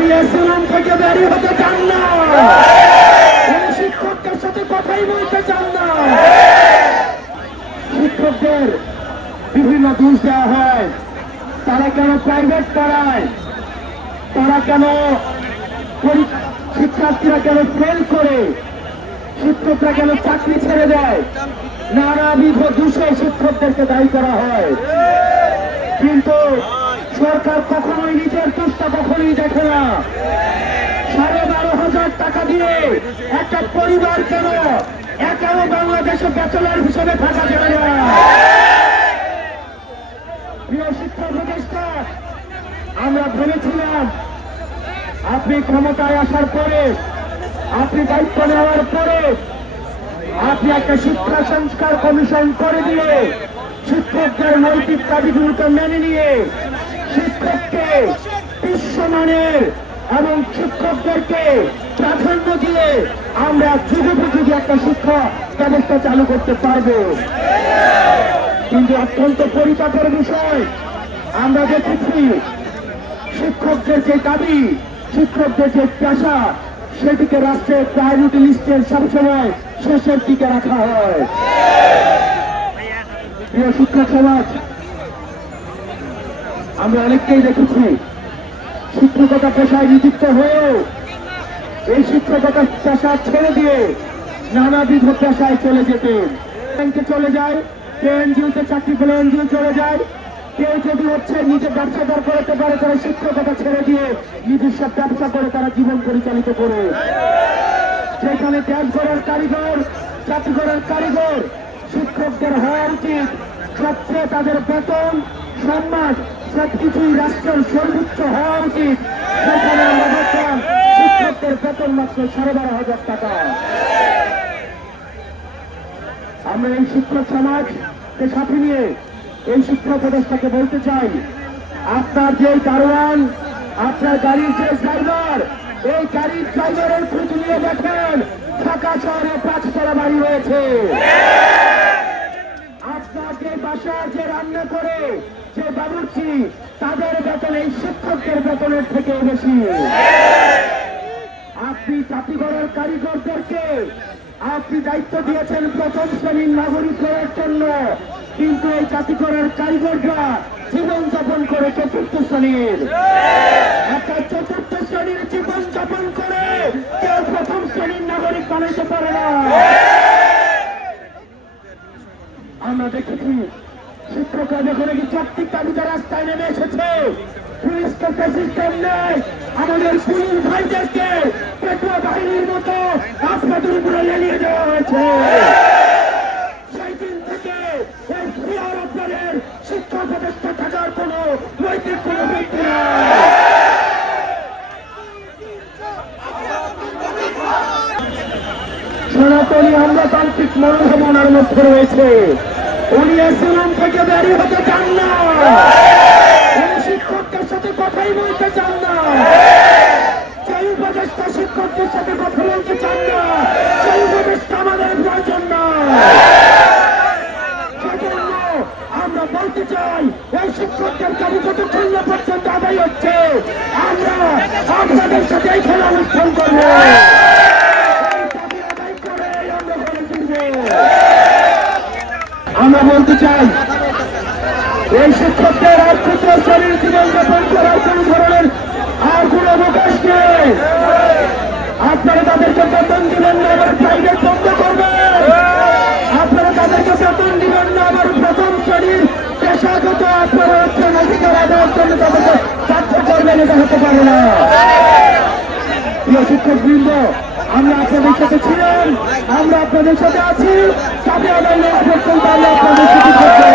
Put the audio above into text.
উনি এসএলএম থেকে বেরিয়ে হতে চান না, উনি শিক্ষকদের সাথে কথাই বলতে চান না। শিক্ষকদের বিভিন্ন দোষ দেওয়া হয়, তারা কেন প্রাইভেট পড়ায়, তারা কেন শিক্ষার্থীরা কেন ফেল করে, শিক্ষকরা কেন চাকরি ছেড়ে দেয়, নানাবিধ দোষে শিক্ষকদেরকে দায়ী করা হয়। কিন্তু সরকার কখনোই নিজের দোষটা কখনোই দেখে না। 12,500 টাকা দিয়ে একটা পরিবার কেন একাও বাংলাদেশে ব্যাচেলর হিসেবে থাকা যায় না। প্রিয় শিক্ষা উপদেষ্টা, আমরা ভেবেছিলাম আপনি ক্ষমতায় আসার পরে, আপনি দায়িত্ব নেওয়ার পরে আপনি একটা শিক্ষা সংস্কার কমিশন করে দিয়ে শিক্ষকদের নৈতিক দাবিগুলোকে মেনে নিয়ে শিক্ষককে বিশ্বমানের এবং শিক্ষকদেরকে প্রাধান্য দিয়ে আমরা যুগোপযোগী একটা শিক্ষা ব্যবস্থা চালু করতে পারব। কিন্তু অত্যন্ত পরিতাপের বিষয়, আমরা দেখেছি শিক্ষকদের যে দাবি, শিক্ষকদের যে পেশা, সেটিকে রাষ্ট্রের প্রায়োরিটি লিস্টের সবসময় শেষের দিকে রাখা হয়। প্রিয় শিক্ষক সমাজ, আমরা অনেককেই দেখেছি শিক্ষকতা পেশায় নিযুক্ত হয়েও এই শিক্ষকতা পেশা ছেড়ে দিয়ে নানাবিধ পেশায় চলে যেতেন। ব্যাংকে চলে যায়, কেউ এনজিওতে চাকরি করে এনজিও চলে যায়, কেউ যদি নিজে ব্যবসাদার করতে পারে তারা শিক্ষকতা ছেড়ে দিয়ে নিজস্ব ব্যবসা করে তারা জীবন পরিচালিত করে। যেখানে দেশ গড়ার কারিগর, জাতি গড়ার কারিগর শিক্ষকদের হওয়া উচিত, সবচেয়ে তাদের বেতন, সম্মান সবকিছুই রাষ্ট্রের সর্বোচ্চ হওয়া উচিত, সেখানে আমরা দেখলাম শিক্ষকদের বেতন মাত্র 12,500 টাকা। আমরা এই শিক্ষক সমাজকে সাথে নিয়ে এই শিক্ষা উপদেষ্টাকে বলতে চাই, আপনার যে দারোয়ান, আপনার গাড়ির যে ড্রাইভার, এই গাড়ির ড্রাইভারের খোঁজ নিয়ে দেখেন ঢাকা শহরে 5 তলা বাড়ি রয়েছে। আপনার যে বাসা যে রান্না করে যে বাবুর্চি, তাদের বেতন এই শিক্ষকদের বেতনের থেকে বেশি। আপনি জাতিগড়ের কারিগরদেরকে আপনি দায়িত্ব দিয়েছেন প্রথম শ্রেণীর নাগরিক করার জন্য, কিন্তু এই জাতিগড়ের কারিগররা জীবন যাপন করে 4র্থ শ্রেণীর। একটা 4র্থ শ্রেণীর জীবন যাপন করে কেউ প্রথম শ্রেণীর নাগরিক বানাইতে পারে না। আমরা দেখেছি শিক্ষকরা যখন এই যৌক্তিক দাবিতে রাস্তায় নেমে এসেছে, পুলিশকে সিস্টেম নেই, আমাদের পুলিশ ভাইদেরকে পেটুয়া বাহিনীর মতো আপনাদের উপরে লেলিয়ে দেওয়া হয়েছে। সেই দিন থেকে এই সিআর আপনাদের শিক্ষা উপদেষ্টা থাকার কোন নৈতিক কোন ব্যক্তি না। সনাতনী আমলাতান্ত্রিক মনোভাবনার মধ্যে রয়েছে। উনি এসএলএম থেকে বেরিয়ে হতে চান না, উনি শিক্ষকদের সাথে কথাই বলতে চান না। সেই উপদেষ্টা শিক্ষকদের সাথে কথা বলতে চান না, সেই উপদেষ্টা আমাদের প্রয়োজন না। সেজন্য আমরা বলতে চাই, এই শিক্ষকদের দাবি যতক্ষণ না পর্যন্ত আদায় হচ্ছে, আমরা আপনাদের সাথে এই খেলা অনুষ্ঠান করবো। আমরা বলতে চাই, এই শিক্ষকদের আর ক্ষুদ্র শ্রেণীর জীবনযাপন করার কোন ধরনের আর কোন অবকাশ নেই। আপনারা তাদেরকে বেতন দিবেন না, আবার প্রাইভেট বন্ধ করবেন। আপনারা তাদেরকে বেতন দিবেন না, আবার প্রথম শ্রেণীর পেশাগত আপনারা হচ্ছেন অধিকার আদায়ের জন্য তাদেরকে বাধ্য করবেন, এটা হতে পারে না। প্রিয় শিক্ষকবৃন্দ, আমরা আপনাদের সাথে ছিলাম, আমরা আপনাদের সাথে আছি, দাবি আদায় নেওয়া পর্যন্ত আমরা আপনাদের সাথে থাকবো।